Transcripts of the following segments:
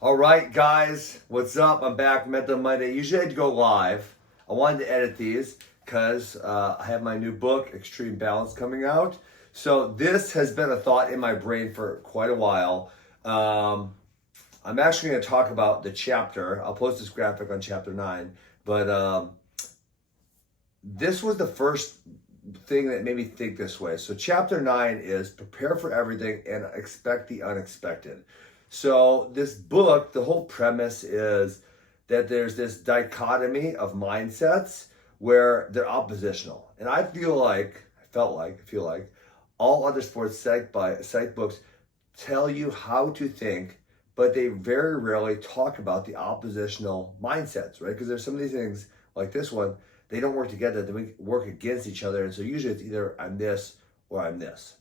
All right, guys, what's up? I'm back. Mental Monday. Usually I'd go live. I wanted to edit these because I have my new book, Extreme Balance, coming out. So this has been a thought in my brain for quite a while. I'm actually going to talk about the chapter. I'll post this graphic on chapter 9. But this was the first thing that made me think this way. So chapter 9 is prepare for everything and expect the unexpected. So this book, the whole premise is that there's this dichotomy of mindsets where they're oppositional. And I feel like all other sports psych books tell you how to think, but they very rarely talk about the oppositional mindsets, right? Because there's some of these things like this one, they don't work together, they work against each other. And so usually it's either I'm this or I'm this.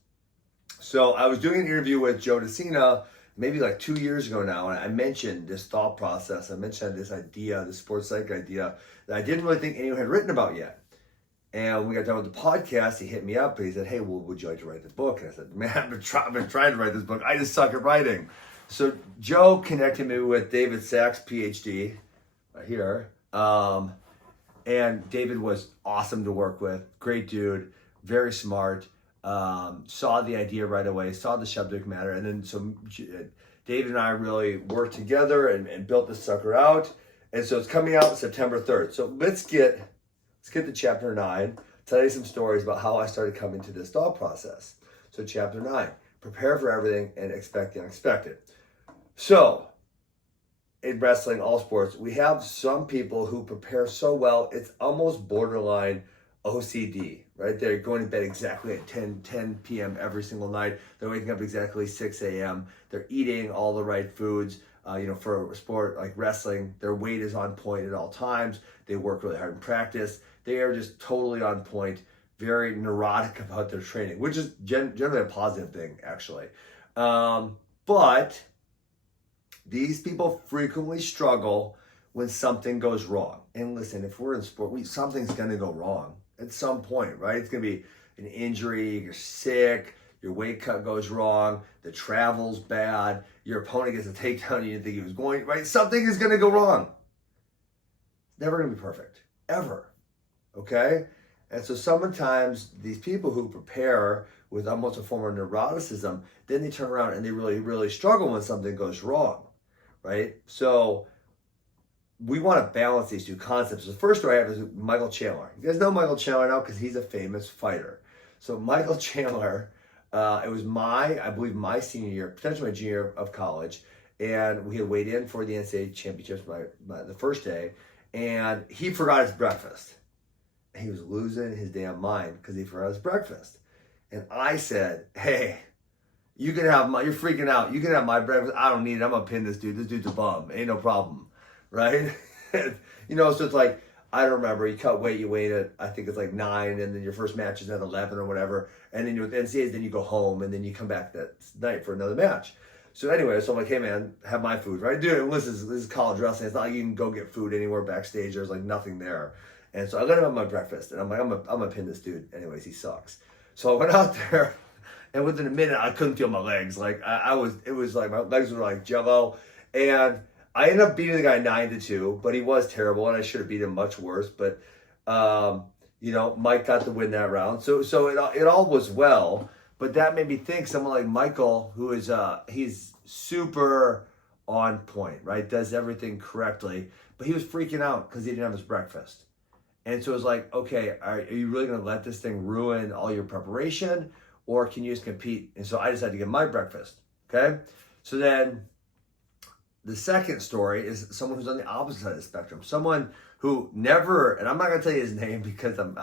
So I was doing an interview with Joe DeCina maybe like 2 years ago now, and I mentioned this thought process. I mentioned this idea, this sports psych idea that I didn't really think anyone had written about yet. And when we got done with the podcast, he hit me up and he said, "Hey, well, would you like to write the book?" And I said, "Man, I've been trying to write this book. I just suck at writing." So Joe connected me with David Sachs, PhD, right here. And David was awesome to work with. Great dude, very smart. Saw the idea right away, saw the subject matter, and then David and I really worked together and built this sucker out. And so it's coming out September 3rd. So let's get to chapter 9, tell you some stories about how I started coming to this thought process. So chapter 9, prepare for everything and expect the unexpected. So in wrestling, all sports, we have some people who prepare so well, it's almost borderline OCD, right? They're going to bed exactly at 10 p.m. every single night. They're waking up exactly 6 a.m. They're eating all the right foods. For a sport like wrestling, their weight is on point at all times. They work really hard in practice. They are just totally on point, very neurotic about their training, which is generally a positive thing, actually. But these people frequently struggle when something goes wrong. And listen, if we're in sport, something's going to go wrong at some point, right? It's going to be an injury, you're sick, your weight cut goes wrong, the travel's bad, your opponent gets a takedown you didn't think he was going, right? Something is going to go wrong. It's never going to be perfect, ever, okay? And so sometimes these people who prepare with almost a form of neuroticism, then they turn around and they really, really struggle when something goes wrong, right? So we want to balance these two concepts. The first story I have is Michael Chandler. You guys know Michael Chandler now because he's a famous fighter. So Michael Chandler, it was I believe my senior year, potentially my junior year of college, and we had weighed in for the NCAA championships the first day, and he forgot his breakfast. He was losing his damn mind because he forgot his breakfast. And I said, "Hey, you can have you're freaking out. You can have my breakfast. I don't need it. I'm going to pin this dude. This dude's a bum. Ain't no problem." Right? So it's like, I don't remember, you cut weight, you weigh it, I think it's like 9, and then your first match is at 11 or whatever, and then with NCAAs, then you go home, and then you come back that night for another match. So anyway, so I'm like, "Hey man, have my food," right? Dude, this is college wrestling. It's not like you can go get food anywhere backstage. There's like nothing there. And so I let him have my breakfast, and I'm like, I'm gonna pin this dude. Anyways, he sucks. So I went out there, and within a minute, I couldn't feel my legs. Like it was like my legs were like jello, and I ended up beating the guy 9-2, but he was terrible, and I should have beat him much worse. But Mike got the win that round, so it all was well. But that made me think someone like Michael, who is he's super on point, right? Does everything correctly, but he was freaking out because he didn't have his breakfast, and so it was like, okay, are you really going to let this thing ruin all your preparation, or can you just compete? And so I decided to get my breakfast. Okay, so then the second story is someone who's on the opposite side of the spectrum. Someone who never, and I'm not going to tell you his name because I don't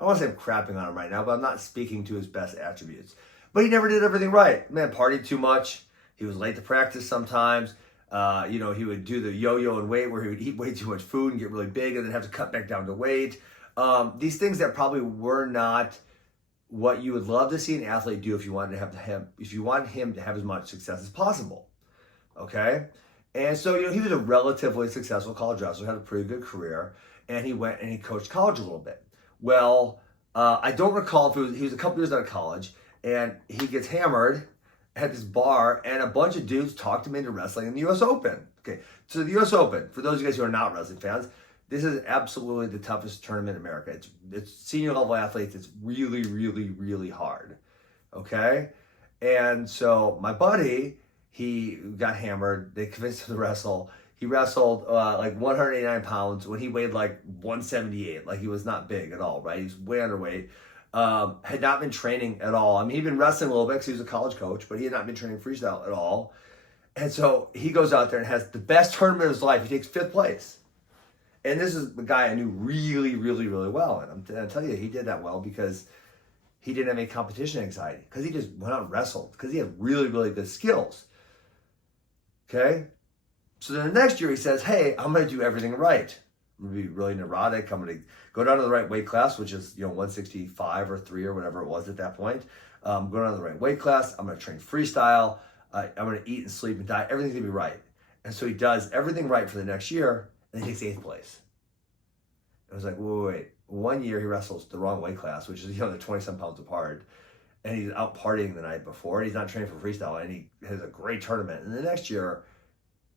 want to say I'm crapping on him right now, but I'm not speaking to his best attributes. But he never did everything right. Man, partied too much. He was late to practice sometimes. He would do the yo-yo and weight where he would eat way too much food and get really big and then have to cut back down to weight. These things that probably were not what you would love to see an athlete do if you wanted him to have as much success as possible. Okay? And so, he was a relatively successful college wrestler, had a pretty good career, and he went and he coached college a little bit. Well, I don't recall if he was a couple years out of college, and he gets hammered at this bar, and a bunch of dudes talked him into wrestling in the U.S. Open. Okay, so the U.S. Open, for those of you guys who are not wrestling fans, this is absolutely the toughest tournament in America. It's senior level athletes. It's really, really, really hard. Okay, and so my buddy, he got hammered. They convinced him to wrestle. He wrestled like 189 pounds when he weighed like 178. Like he was not big at all, right? He's way underweight. Had not been training at all. I mean, he'd been wrestling a little bit because he was a college coach, but he had not been training freestyle at all. And so he goes out there and has the best tournament of his life. He takes 5th place. And this is the guy I knew really, really, really well. And I'll tell you, he did that well because he didn't have any competition anxiety, because he just went out and wrestled, because he had really, really good skills. Okay? So then the next year he says, hey, I'm going to do everything right. I'm going to be really neurotic. I'm going to go down to the right weight class, which is 165 or 3 or whatever it was at that point. Go down to the right weight class. I'm going to train freestyle. I'm going to eat and sleep and diet. Everything's going to be right. And so he does everything right for the next year, and he takes 8th place. It was like, wait. 1 year he wrestles the wrong weight class, which is, they're 20-some pounds apart. And he's out partying the night before, and he's not training for freestyle, and he has a great tournament. And the next year,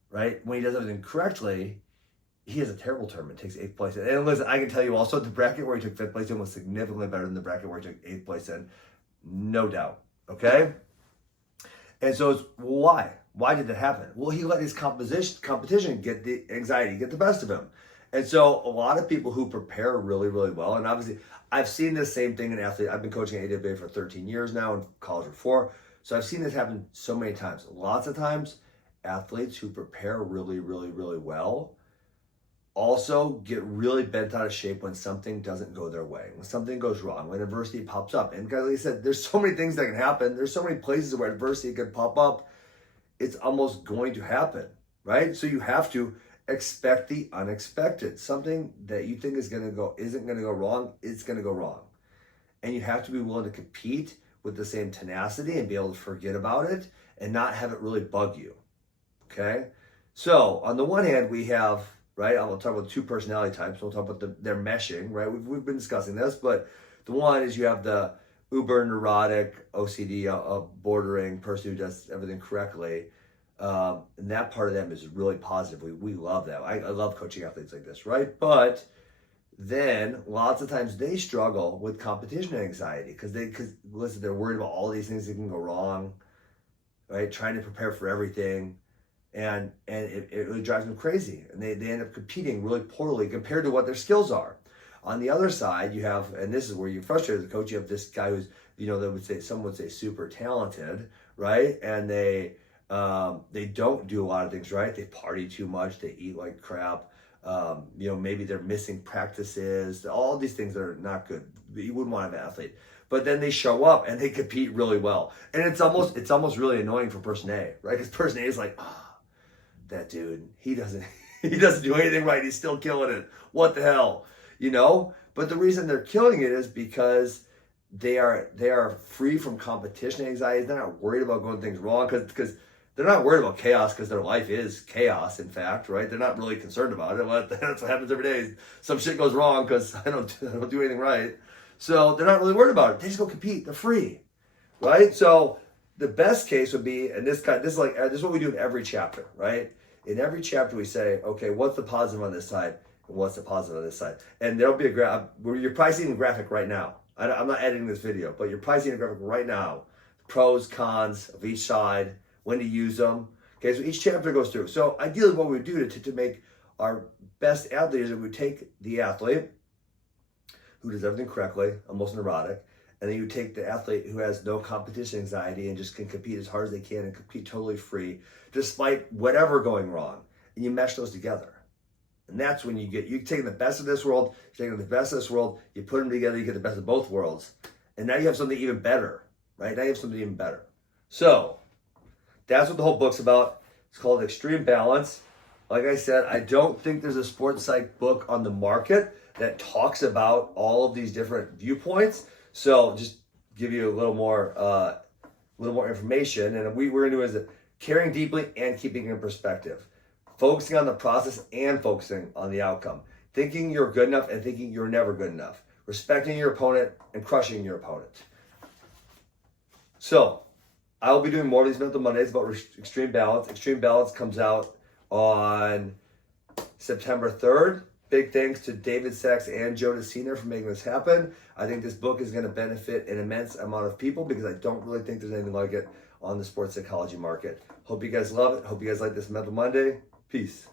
right, when he does everything correctly, he has a terrible tournament, takes 8th place. And listen, I can tell you also, the bracket where he took 5th place in was significantly better than the bracket where he took 8th place in. No doubt. Okay? And so it's, why? Why did that happen? Well, he let his competition get the anxiety, get the best of him. And so a lot of people who prepare really, really well, and obviously I've seen this same thing in athletes. I've been coaching AWA for 13 years now, and college for 4. So I've seen this happen so many times. Lots of times, athletes who prepare really, really, really well also get really bent out of shape when something doesn't go their way, when something goes wrong, when adversity pops up. And guys, like I said, there's so many things that can happen. There's so many places where adversity could pop up. It's almost going to happen, right? So you have to expect the unexpected. Something that you think isn't going to go wrong, it's going to go wrong. And you have to be willing to compete with the same tenacity and be able to forget about it and not have it really bug you. Okay? So on the one hand, we have, right, I'm going to talk about 2 personality types. We'll talk about their meshing, right? We've been discussing this, but the one is you have the uber neurotic, OCD, bordering person who does everything correctly. And that part of them is really positive. We love that. I love coaching athletes like this, right? But then lots of times they struggle with competition anxiety because listen, they're worried about all these things that can go wrong, right? Trying to prepare for everything. And it really drives them crazy. And they end up competing really poorly compared to what their skills are. On the other side, you have, and this is where you're frustrated as a coach, you have this guy who's, someone would say super talented, right? And they don't do a lot of things right. They party too much. They eat like crap. Maybe they're missing practices. All these things are not good. You wouldn't want to have an athlete. But then they show up and they compete really well. And it's almost really annoying for person A, right? Because person A is like, that dude, he doesn't do anything right. He's still killing it. What the hell? But the reason they're killing it is because they are free from competition anxiety. They're not worried about going things wrong because they're not worried about chaos, because their life is chaos, in fact, right? They're not really concerned about it. That's what happens every day. Some shit goes wrong because I don't do anything right. So they're not really worried about it. They just go compete. They're free, right? So the best case would be, and this is what we do in every chapter, right? In every chapter we say, okay, what's the positive on this side and what's the positive on this side? And there'll be a graph. You're probably seeing a graphic right now. I'm not editing this video, but you're probably seeing a graphic right now. Pros, cons of each side, when to use them. Okay, so each chapter goes through. So ideally what we would do to make our best athlete is that we take the athlete who does everything correctly, almost neurotic, and then you take the athlete who has no competition anxiety and just can compete as hard as they can and compete totally free, despite whatever going wrong. And you mesh those together. And that's when you're taking the best of this world, you're taking the best of this world, you put them together, you get the best of both worlds. And now you have something even better, right? Now you have something even better. So that's what the whole book's about. It's called Extreme Balance. Like I said, I don't think there's a sports psych book on the market that talks about all of these different viewpoints. So just give you a little more information. And we're going to do is caring deeply and keeping in perspective. Focusing on the process and focusing on the outcome. Thinking you're good enough and thinking you're never good enough. Respecting your opponent and crushing your opponent. So I will be doing more of these Mental Mondays about Extreme Balance. Extreme Balance comes out on September 3rd. Big thanks to David Sachs and Joe DeCena for making this happen. I think this book is going to benefit an immense amount of people because I don't really think there's anything like it on the sports psychology market. Hope you guys love it. Hope you guys like this Mental Monday. Peace.